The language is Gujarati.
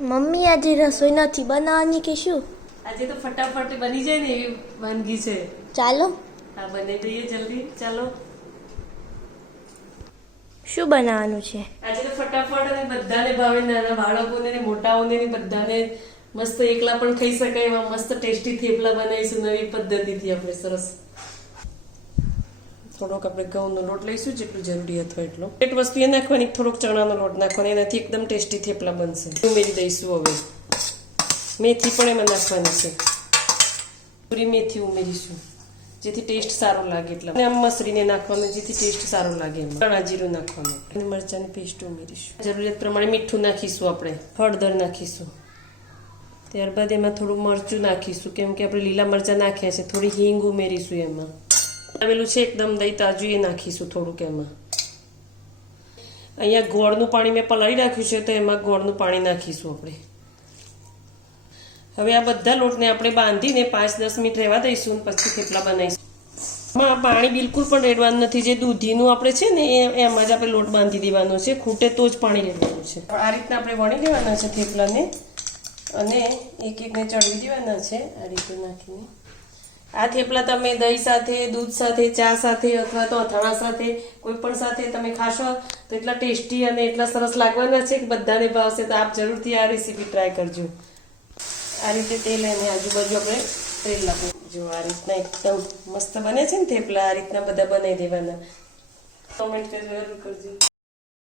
મમ્મી આજે રસોઈ નથી બનાવવાની કે શું? આજે તો ફટાફટ બની જાય ને એવી વાનગી છે. ચાલો હા, બની દઈએ જલ્દી. ચાલો, શું બનાવવાનું છે? આજે તો ફટાફટ અને બધાને ભાવે, નાના બાળકોને ને મોટાઓને ને બધાને મસ્ત એકલા પણ ખાઈ શકાય એવા મસ્ત ટેસ્ટી થેપલા બનાવીશું નવી પદ્ધતિથી. આપણે સરસ થોડોક આપણે ઘઉંનો લોટ લઈશું, જેટલું જરૂરિયાત હોય એટલો. એક વસ્તુ એ નાખવાની, થોડોક ચણાનો લોટ નાખવાનો, એનાથી એકદમ ટેસ્ટી થેપલા બનશે. ઉમેરી દઈશું. હવે મેથી પણ એમાં નાખવાની છે. પૂરી મેથી ઉમેરીશું જેથી ટેસ્ટ સારો લાગે. એટલા આમ મસરીને નાખવાનું જેથી ટેસ્ટ સારો લાગે. એમાં ધાણા જીરું નાખવાનું અને મરચાંની પેસ્ટ ઉમેરીશું. જરૂરિયાત પ્રમાણે મીઠું નાખીશું. આપણે હળદર નાખીશું. ત્યારબાદ એમાં થોડું મરચું નાખીશું, કેમ કે આપણે લીલા મરચાં નાખ્યા છે. થોડી હિંગ ઉમેરીશું. એમાં આવેલું છે એકદમ દહીં તાજું, એ નાખીશું થોડુંક. એમાં અહીંયા ગોળનું પાણી મેં પલાળી રાખ્યું છે, તો એમાં ગોળનું પાણી નાખીશું આપણે. હવે આ બધા લોટને આપણે બાંધીને 5-10 મિનિટ રહેવા દઈશું, પછી થેપલા બનાવીશું. આમાં પાણી બિલકુલ પણ રેડવાનું નથી. જે દૂધીનું આપણે છે ને એમાં જ આપણે લોટ બાંધી દેવાનો છે. ખૂટે તો જ પાણી રેડવાનું છે. આ રીતના આપણે વણી લેવાના છે થેપલાને અને એક એકને ચડવી દેવાના છે આ રીતે નાખીને. આ થેપલા તમે દહીં સાથે, દૂધ સાથે, ચા સાથે અથવા તો અથાણા સાથે, કોઈ પણ સાથે તમે ખાશો તો એટલા ટેસ્ટી અને એટલા સરસ લાગવાના છે કે બધાને ભાવશે. તો આપ જરૂરથી આ રેસીપી ટ્રાય કરજો. આ રીતે તેલ અને આજુબાજુ આપણે તેલ નાખવું. જો આ રીતના એકદમ મસ્ત બને છે ને થેપલા. આ રીતના બધા બનાવી દેવાના. કમેન્ટ જરૂર કરજો.